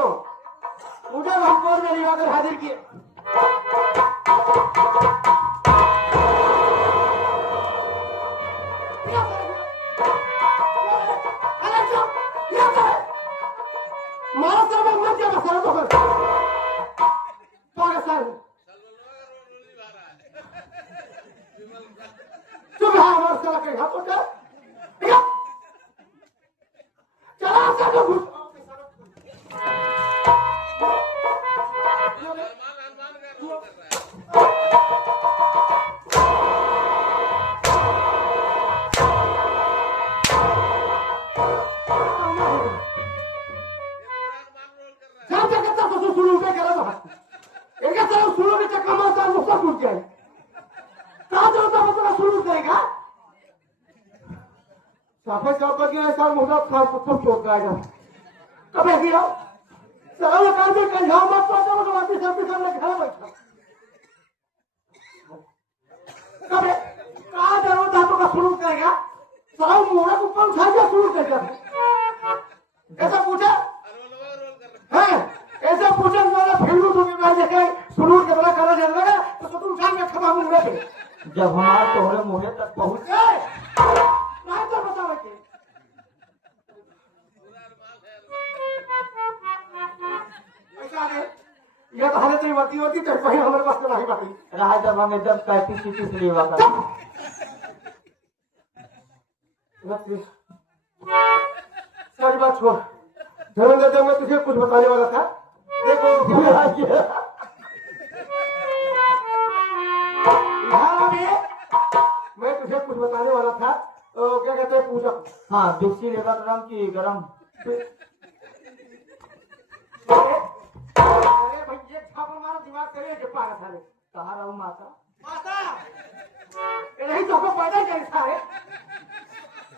सुनो, मुझे हमको नहीं आकर हाजिर किए। मारा सर में मत जाना सर तो पाकिस्तान तुम हाँ हमारे साला के हाथों का चला सर तो घुस साफे चौक गया सर मुझे खास सब चोट आएगा कब है गिरा सरल कर दे कल जाओ मत पहुंचो तो वापस सब सामने घर बैठा कब है कहां जाओ दांतों का शुरू करेगा सरल मुंह को कौन खा के शुरू कर दिया ऐसा पूछा है ऐसा पूछा वाला फिल्म तुम्हें मैं देखे शुरू के बड़ा करा जाने लगा तो तुम सामने खत्म हो गए जब हमारे तोहरे मुंह तक पहुंच गए तो बताओ कि ऐसा है ये तो हालत नहीं बढ़ती होती तो कहीं हमारे पास नहीं बाकी रहा जब हम एकदम 35-30 लिए हुआ था सारी बात छोड़ धर्मेंद्र जब मैं तुझे कुछ बताने वाला था देखो मैं तुझे कुछ बताने वाला था तो क्या कहते हैं पूजा हाँ दुखी लेगा तो राम की गरम अरे भाई ये छापा मारो दिमाग करे जो पारा था कहाँ रहूं माता माता नहीं तो को पैदा कैसा है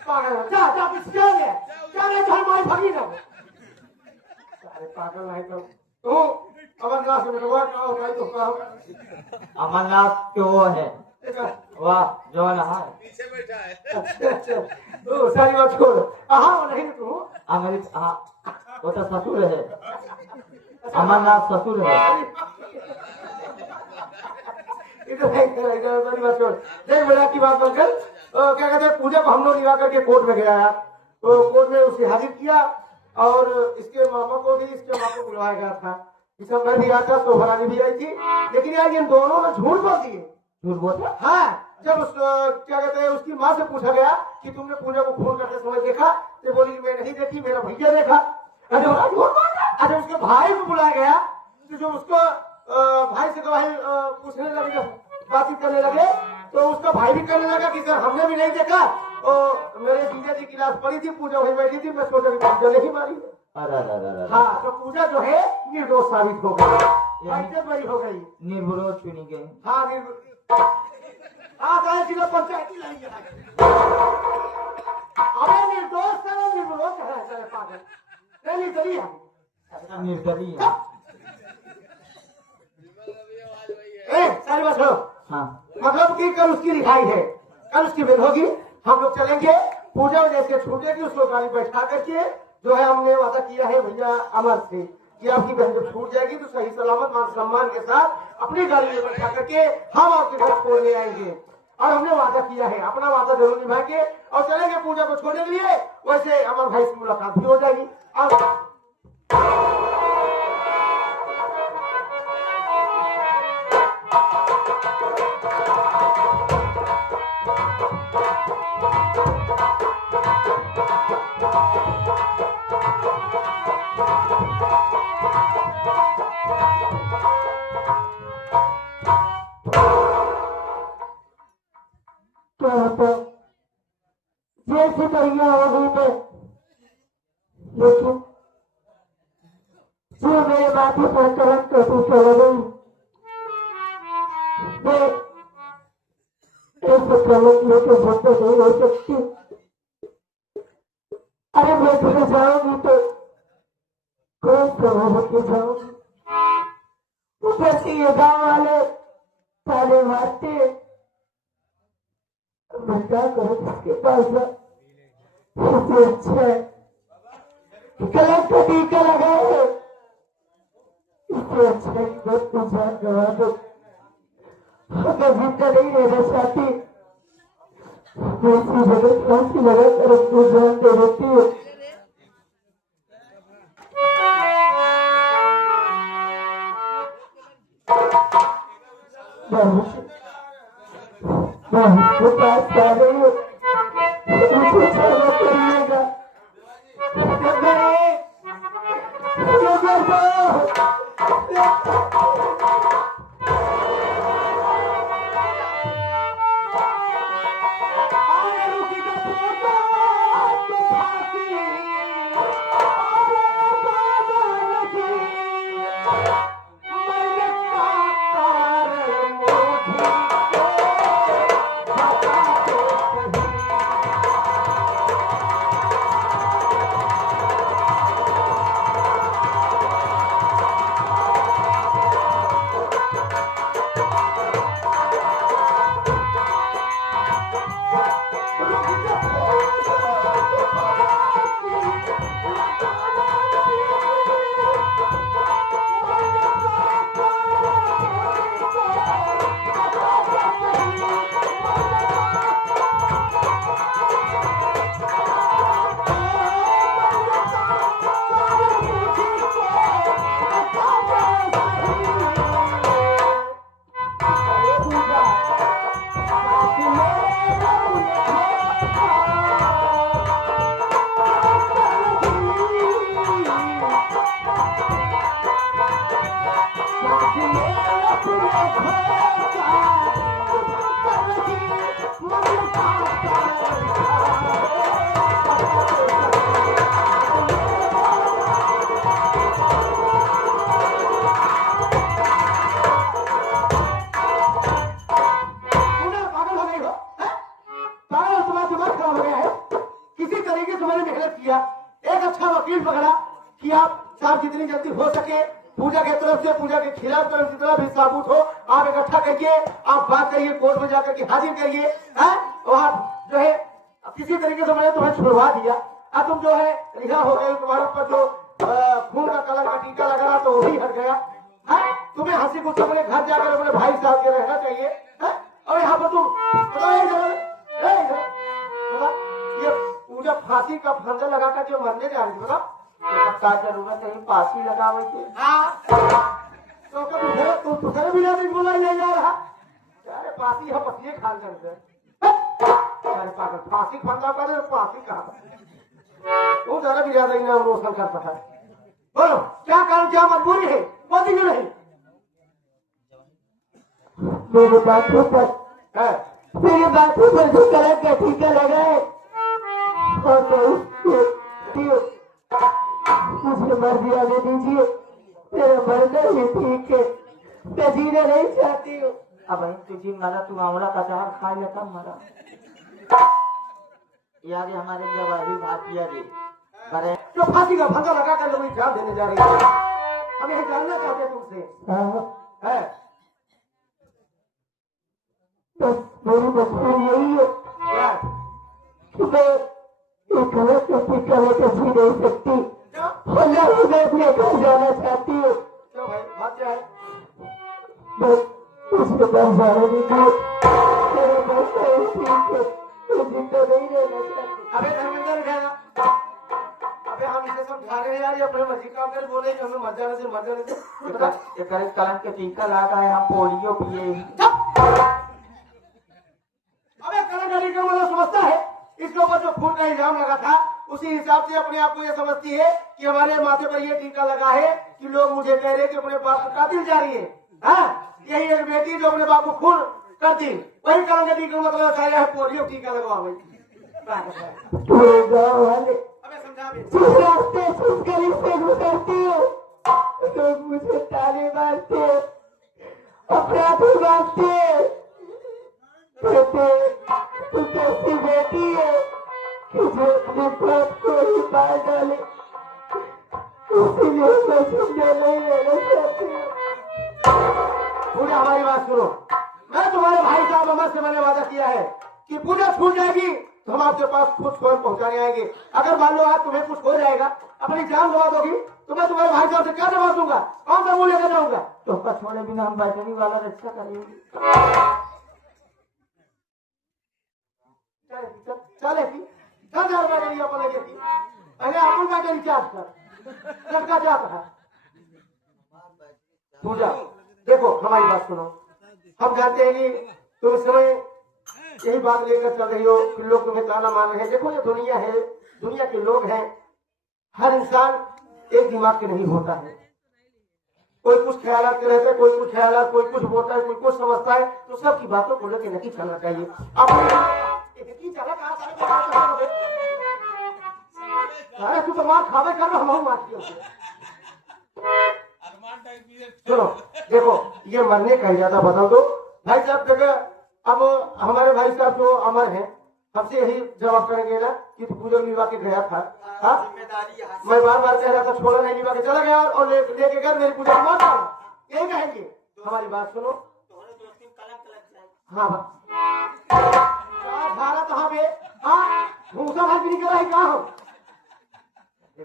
पागल जा जा क्या ले चल मार भागी ना अरे पागल नहीं तो अमरनाथ में वो का हो गई तो का अमरनाथ क्यों है वाह जो है पीछे बैठा है ओ सारी बात छोड़ हां नहीं तू अमेरिका हां वो तो ससुर है अमरनाथ ससुर है इधर सारी बात छोड़ देख मेरा की बात बनकर क्या कहते हैं पूजा को हम लोग निभा करके कोर्ट में गया तो कोर्ट में उसे हाजिर किया और इसके मामा को भी इसके मामा को बुलाया गया था दिसंबर भी आया था तो भरानी भी आई थी लेकिन यार इन दोनों ने झूठ बोल दिए झूठ बोलते हाँ जब उस क्या कहते हैं उसकी माँ से पूछा गया कि तुमने पूजा को फोन करते समय देखा तो बोली मैं नहीं देखी मेरा भैया देखा अरे उसके भाई को बुलाया गया तो जो उसको भाई से भाई पूछने लगे बातचीत करने लगे तो उसका भाई भी करने लगा कि सर हमने भी नहीं देखा मेरे जीजा जी की लाश पड़ी थी पूजा वही बैठी थी मैं सोचा कि पूजा नहीं मारी हाँ तो पूजा जो है निर्दोष साबित हो गई बड़ी हो गई निर्विरोध चुनी गई हाँ आज जिला पंचायती लाएंगे अबे निर्दोष करो निर्विरोध है पागल निर्दलीय निर्दलीय सारी बात हो हाँ मतलब कि कल उसकी रिहाई है कल उसकी बेल होगी हम लोग चलेंगे पूजा जैसे छूटेगी उसको गाड़ी बैठा करके जो है हमने वादा किया है भैया अमर से कि आपकी बहन जब छूट जाएगी तो सही सलामत मान सम्मान के साथ अपनी गाड़ी में बैठा करके हम आपके घर छोड़ने आएंगे और हमने वादा किया है अपना वादा जरूर निभाएंगे और चलेंगे पूजा को छोड़ने के लिए वैसे अमर भाई से मुलाकात भी हो जाएगी और जैसे बढ़िया होगी तो लेकिन जो मेरे माथे पर चलन तो तू चल गई एक चलन लेके भक्त नहीं हो सकती अरे मैं तुझे जाऊंगी तो कौन प्रभाव के जाऊंगी ऊपर से ये गाँव वाले ताले मारते मैं क्या करूं उसके पास अच्छा है कलम का टीका लगाए इससे अच्छा ही बस तू जान गवा दो। अगर जिंदा नहीं रहना चाहती वैसी जगह फांसी लगा कर तू जान दे देती है। मैं पास आ रही हूँ, मुझे क्षमा करिएगा। एक अच्छा वकील पकड़ा कि आप साहब जितनी जल्दी हो सके पूजा के तरफ से पूजा के खिलाफ तरफ जितना भी साबुत हो आप इकट्ठा करिए, आप बात करिए, कोर्ट में जाकर के हाजिर करिए। और आप जो है किसी तरीके से मैंने तुम्हें छुड़वा दिया, अब तुम जो है रिहा हो गए, तुम्हारे ऊपर जो खून का कलर का टीका लग रहा तो वो भी हट गया। तुम्हें हंसी खुशी अपने घर जाकर अपने भाई साहब के रहना चाहिए। और यहाँ पर तुम ये पूजा फांसी का फंदा लगाकर जो मरने जा रही हो का जरूरत है फांसी लगावे के। तो कभी दूसरे भी नहीं बोला नहीं जा रहा, अरे फांसी हम पतिए खान करते अरे पागल फांसी फंदा करे फांसी कहा वो जरा भी ज्यादा इन्हें रोशन कर पता है। बोलो क्या कारण, क्या मजबूरी है, पति क्यों नहीं? मेरे बातों पर जो कलर का टीका लगाए मुझे मर जाने दीजिए, मेरा मरना ही ठीक है, मैं जीना नहीं चाहती हूँ। अब तुझे मरा, तू आंवला का जहर खा लिया तब मरा। यार ये हमारे जवाबी बात किया जी करे जो फांसी का फंदा लगा कर लोग जान देने जा रही है। हम यही जानना चाहते हैं तुमसे है बस मेरी मजबूरी यही है कि मैं एक गलत टीका लेकर जी नहीं सकती, मैं अपने घर जाना चाहती हूँ। क्यों भाई बात क्या है? मैं उसके पास जाने दीजिए, मेरा मरना ही ठीक है, मैं जिंदा नहीं रहना चाहती। अबे धर्मेंद्र उठाना, अबे हम इसे समझा रहे हैं यार, ये अपने मर्जी काम कर बोले कि हमें मर जाने से कलम के टीका लगा है, हम पोलियो पिए। अबे कलम का टीका मतलब समझता है इसके ऊपर जो खून का इल्जाम लगा था उसी हिसाब से अपने आप को ये समझती है कि हमारे माथे पर ये टीका लगा है कि लोग मुझे कह रहे कि अपने बाप को कातिल जा रही है। यही एक बेटी जो अपने बाप को खून करती, वही कलम का टीका मतलब बताया है पोलियो टीका लगवा भाई। पूरे गाँव वाले समझा भी जिस रास्ते जिस गली से गुजरती हो लोग मुझे ताने मारते, अपराधी मारते, तू कैसी बेटी है कि जो अपने बाप को ही मार डाले, इसीलिए मैं जिंदा नहीं रहना चाहती हूँ। पूजा हमारी बात सुनो, मैं तुम्हारे भाई साहब अमर से मैंने वादा किया है कि पूजा छूट जाएगी तो हम आपके पास खुद स्वयं पहुंचाने आएंगे। अगर मान लो आज तुम्हें कुछ हो जाएगा, अपनी जान गवा दोगी, तो मैं तुम्हारे भाई साहब से क्या जवाब दूंगा? कौन सा मुंह लेकर जाऊंगा? तो छोड़े बिना हम बैटरी वाला रिक्शा करेंगे। चले की 10,000 बैटरी अपन लेके थी, पहले अपन बैटरी चार्ज कर लड़का जाता है। पूजा देखो, हमारी बात सुनो। हम जानते हैं कि तुम इस समय यही बात लेकर चल रही हो कि लोग तुम्हें ताना मार रहे हैं। देखो ये दुनिया है, दुनिया के लोग हैं, हर इंसान एक दिमाग के नहीं होता है। कोई कुछ ख्याल के रहता है, कोई कुछ ख्याल, कोई कुछ बोलता है, कोई कुछ समझता है। तो सबकी बातों को लेकर नहीं चलना चाहिए। अरे तू तो मार खावे कर, हम मार सुनो देखो, ये मरने का इरादा बदल दो भाई साहब। जगह अब हमारे भाई साहब जो अमर हैं, हमसे यही जवाब करेंगे ना कि तू पूजा निभा के गया था। मैं बार बार कह रहा था, छोड़ा नहीं, निभा के चला गया और लेके गए मेरी पूजा मार डाला, यही कहेंगे। हमारी बात सुनो। हाँ भारत हाँ बे, हाँ भूसा भाई नहीं करा है कहा हम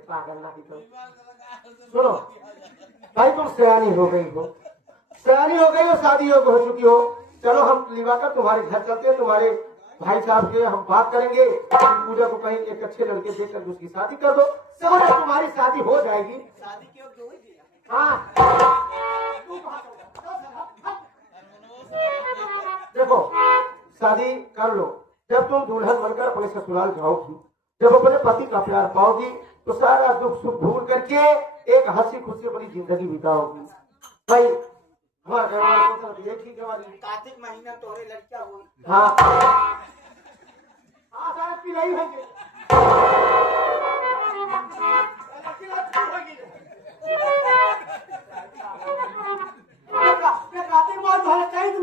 पागल ना। सुनो भाई, तुम सयानी हो गई हो, सयानी हो गई हो, शादी हो चुकी हो। चलो हम लिवाकर तुम्हारे घर चलते हैं, तुम्हारे भाई साहब से हम बात करेंगे। पूजा को कहीं एक अच्छे लड़के देखकर उसकी शादी कर दो, समझ तुम्हारी शादी हो जाएगी। शादी क्यों? हाँ देखो, शादी कर लो। जब तुम दुल्हन बनकर अपने ससुराल जाओगी, जब अपने पति का प्यार पाओगी, तो सारा दुख सुख भूल करके एक हंसी खुशी अपनी जिंदगी बिताओगी। भाई हमारा घर वाले एक ही कार्तिक महीना तोरे लड़कियां हुई। हाँ शायद की नहीं है कार्तिक माह जो है चाहिए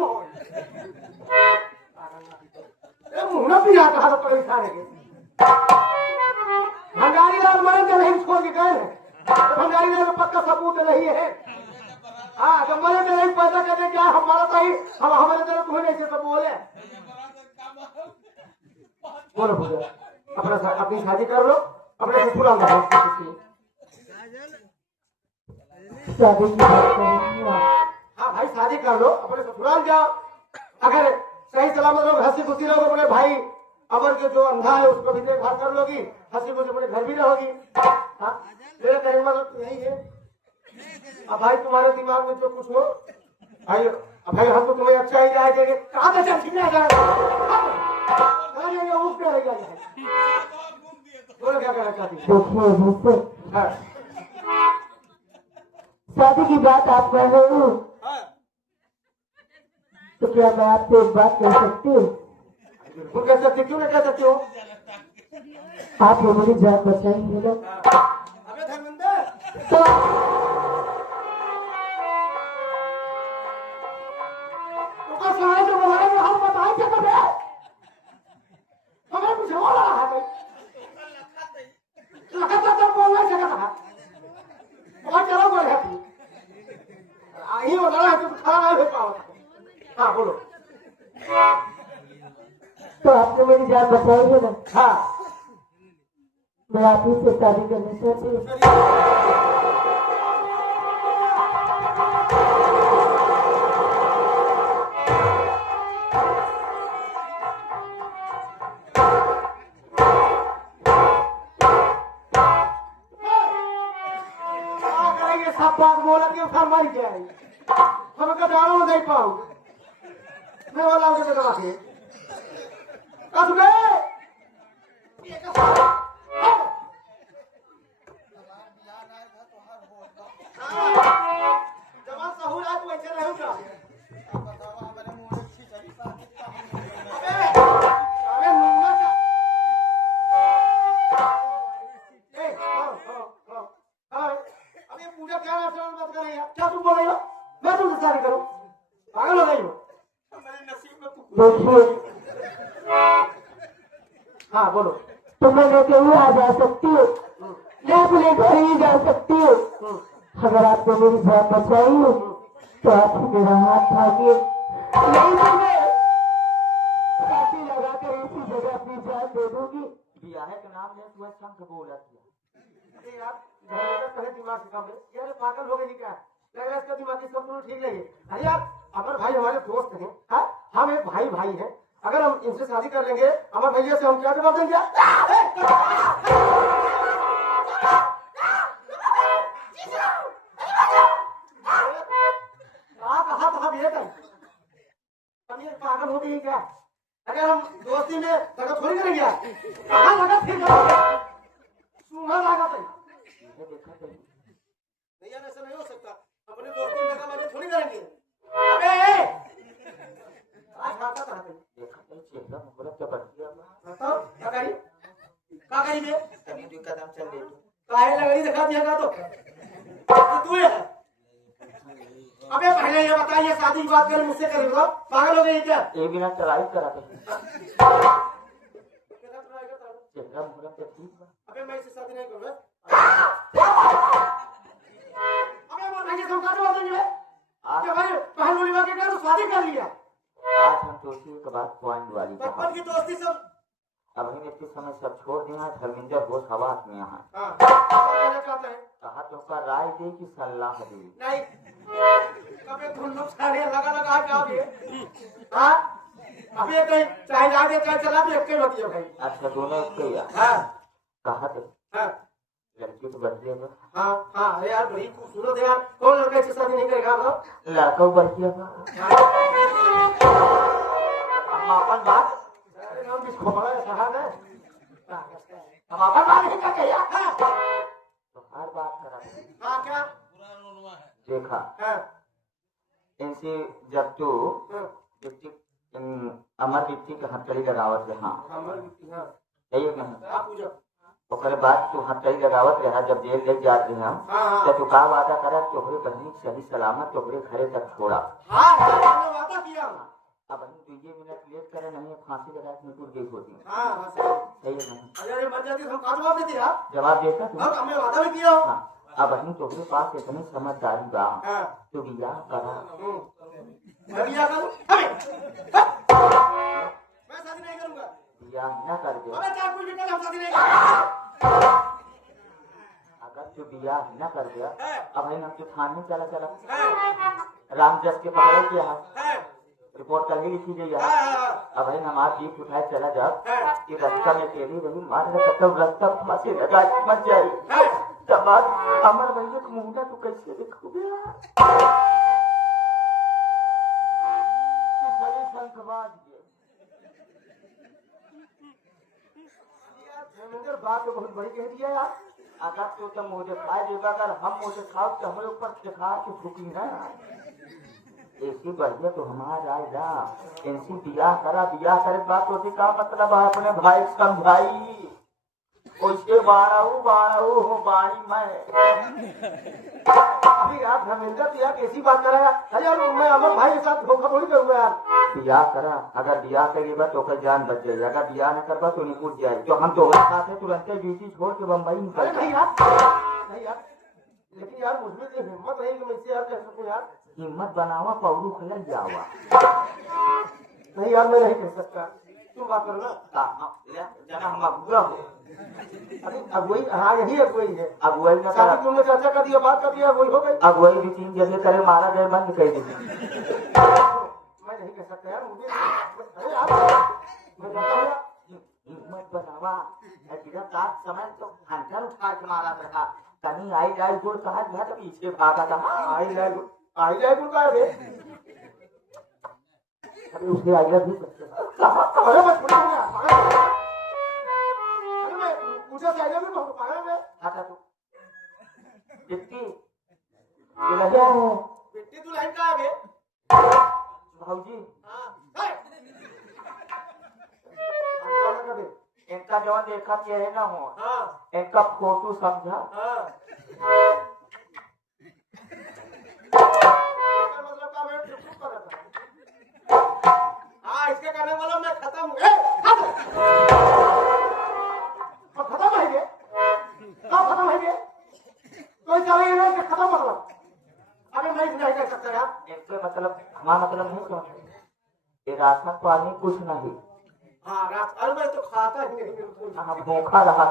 मुहना भी आता है तो परेशान है। भंडारी लाल मरण के नहीं छोड़ के गए हैं, भंडारी लाल का पक्का सबूत नहीं है। हाँ जब मरे तो नहीं पैदा करने क्या हमारा सही, हम हमारे तरफ हुए नहीं तो बोले बोलो पूजा अपना अपनी शादी कर लो, अपने ससुराल में शादी की बात करेंगे। हाँ भाई शादी कर लो, अपने ससुराल जाओ। अगर सही सलामत लोग हंसी खुशी रहोगे, अपने भाई अमर के जो अंधा है उसको भी देखभाल कर लोगी, हंसी खुशी अपने घर भी रहोगी। हाँ मेरे कहने का मतलब यही है। अब भाई तुम्हारे दिमाग में जो कुछ हो भाई, अब भाई हम तो तुम्हें अच्छा ही जाए देंगे। कहाँ से चल कितने बोलो क्या कहना चाहती है? शादी की बात आप कर रहे हो, तो क्या मैं आपसे एक बात कह सकती हूँ? बिल्कुल कह सकती, क्यों नहीं कह सकती हो? आप मेरी जान बचाएंगे ना? तो हम बताए क्या कर हमें कुछ हो रहा है लगातार बोलना जगह था और चलो बोल है ही हो रहा है तो खड़ा नहीं हो पाओ। हाँ बोलो। तो आपने मेरी जान बचाई है ना? हाँ मैं आप ही से शादी करना चाहती हूँ। सब बात बोला कि उसका मर जाए, हम कदारों नहीं पाऊंगे। मैं बोला उसे दवा के कसबे जब सहूर आज वैसे रहूंगा। पूजा क्या बात कर रही है? क्या तुम बोल रही हो? मैं तुमसे शादी करूं? पागल हो गई हो? मेरे नसीब में हाँ बोलो। तो मैं लेके ही आ जा सकती हूँ, मैं लेकर ही जा सकती हूँ। अगर आपको मेरी जान बचाई हो तो आप मेरा हाथ थामिए, नहीं तो मैं फांसी लगाकर इसी जगह अपनी जान दे तू शंख बोला किया। अरे यार धर्मेंद्र कहे दिमाग से काम ले यार, पागल हो गई क्या? लग रहा है इसका दिमाग की सब ठीक नहीं है। अरे यार अमर भाई हमारे दोस्त हैं, हाँ? हम एक भाई भाई हैं, अगर हम इनसे शादी कर लेंगे अमर भैया से हम क्या जवाब देंगे? कहा था ये ये पागल हो गई क्या? अगर हम दोस्ती में लगा थोड़ी करेंगे, कहाँ लगा फिर सुना लगा था नहीं यार, ऐसा नहीं हो सकता। अपने दोस्ती में लगा मजे थोड़ी करेंगे। अबे आज खाता था देखा तो चेहरा मुखरा क्या बढ़ गया। बताओ क्या करी बे? कभी दो कदम चल ले तू। काहे लगड़ी दिखा दिया का तो तू है। अबे पहले ये बताइए, शादी की बात कर मुझसे करें तो पागल हो गई क्या? ये बिना चलाई करा दे चेहरा मुखरा क्या ठीक बा। अबे मैं इससे शादी नहीं करूंगा। अबे वो भाई से का जवाब देंगे आज क्या? भाई पहल बोली बात क्या तो शादी कर लिया। आज हम दोस्ती के बाद पॉइंट वाली बचपन की दोस्ती सब अब हम इतने समय सब छोड़ दिया। धर्मेंद्र होश हवास में यहाँ हाँ कहना चाहता है कहा तो का राय दे कि सलाह दे। नहीं। अबे तुम लोग सारे लगा क्या ये? हाँ अबे कहीं चाहे जा दे चाहे चला दे के मत भाई। अच्छा दोनों इसके या हाँ कहा थे हाँ लड़की तो बढ़ गया हाँ हाँ। अरे यार बड़ी खूबसूरत है यार, कौन लड़का इससे शादी नहीं करेगा? लड़का बढ़ गया अपन बात अरे हम किसको बड़ा है साहब है, हम अपन बात नहीं कर या तो हर बात करा। हाँ क्या देखा हाँ इनसे जब तो हाँ डिप्टी अमर डिप्टी के हथकड़ी लगावत है। हाँ हाँ सही है नहीं? हाँ पूजा ओकरे बाद तू हथकड़ी लगावत रहा जब जेल ले जात रहे हम हाँ हाँ तो तू का वादा करा तोहरे बहनी सही सलामत तोहरे घरे तक छोड़ा। हाँ हमने वादा किया। अब हम 2 मिनट लेट करे नहीं फांसी लगा के टूट गई होती। हाँ हाँ सही। सही है नहीं? अरे मर जाती हम का जवाब देते यार? जवाब देता तू। हाँ हमने वादा भी किया। हाँ अब हम तोहरे पास इतनी समझदारी बा हाँ तो बियाह करा। मैं बिया करूं? अबे मैं शादी नहीं करूंगा। बियाह न कर दे। अबे चाहे कुछ भी कर हम शादी नहीं करेंगे। अगर तू बियाह न कर दिया है अब हम तो थाने चला चला है राम जस के पकड़े किया है रिपोर्ट कल ही लिखी गई है। है अब है हमारा जीप उठाए चला जब है कि रास्ता में तेरी रही मार तब रास्ता फांसी लगा के मच जाए है तब आज अमर भैया का मुंह तू कैसे देखोगे धर्मेंद्र बात तो बहुत बड़ी कह दिया यार। अगर तू तो मुँह दिखाई देगा अगर हम मुँह दिखाओ तो हमारे ऊपर दिखा के झुकी है। ऐसी बढ़िया तो हमारा आएगा इनसी बियाह करा बियाह करे बात होती का मतलब है अपने भाई समझाई उसके बाड़ाऊ हो बाड़ी मैं। अभी यार धर्मेंद्र तो यार कैसी बात कर रहा है? अरे यार मैं अमर भाई के साथ धोखा थोड़ी करूंगा यार। बियाह करा अगर बियाह करेगा तो कोई जान बच जाएगी अगर बियाह न करवा तो निकूट जाए तो हम तो साथ है तुरंत ड्यूटी छोड़ के बम्बई अरे निकल नहीं यार नहीं यार, लेकिन यार मुझमें तो हिम्मत नहीं कि मैं इससे यार कह सकूं यार। हिम्मत बनावा पौरू खिल जावा। नहीं यार मैं नहीं कह सकता, तुम बात करो ना। जना हम अगुआ हो अरे अगुवाई हाँ यही अगुवाई है। अगुवाई न शादी करा तुमने चर्चा कर दिया बात कर दिया वही हो गई। अगुवाई भी 3 जगह करे मारा गए बंद कर दी। मैं नहीं कह सकता यार मुझे। अरे यार मैं कहता हूँ हिम्मत बनावा गिरा सात समय तो घंटा उठा के मारा था कहीं आई जाए गोल कहा था तो पीछे भागा था आई जाए गुड़ का है। अरे उसने आइला भी अरे मैं थोड़ी हो गया अरे मैं पूजा से आइला भी तो पागल में खाता तू जितनी बेटी तू लाइन का है बे? भाऊजी हाँ है इनका जवान देखा चेहरे ना हो हाँ इनका फोटो समझा हाँ मतलब का मैं चुप कर रहा था। हाँ इसके करने वाला मैं खत्म हूँ। खत्म है ये कब खत्म है ये कोई चले ना कि खत्म मतलब। अरे मैं नहीं कह सकता यार। इनके मतलब हमारा मतलब नहीं समझ ये राशन पानी कुछ नहीं। हाँ रात अरे मैं तो खाता ही नहीं बिल्कुल। भूखा रहा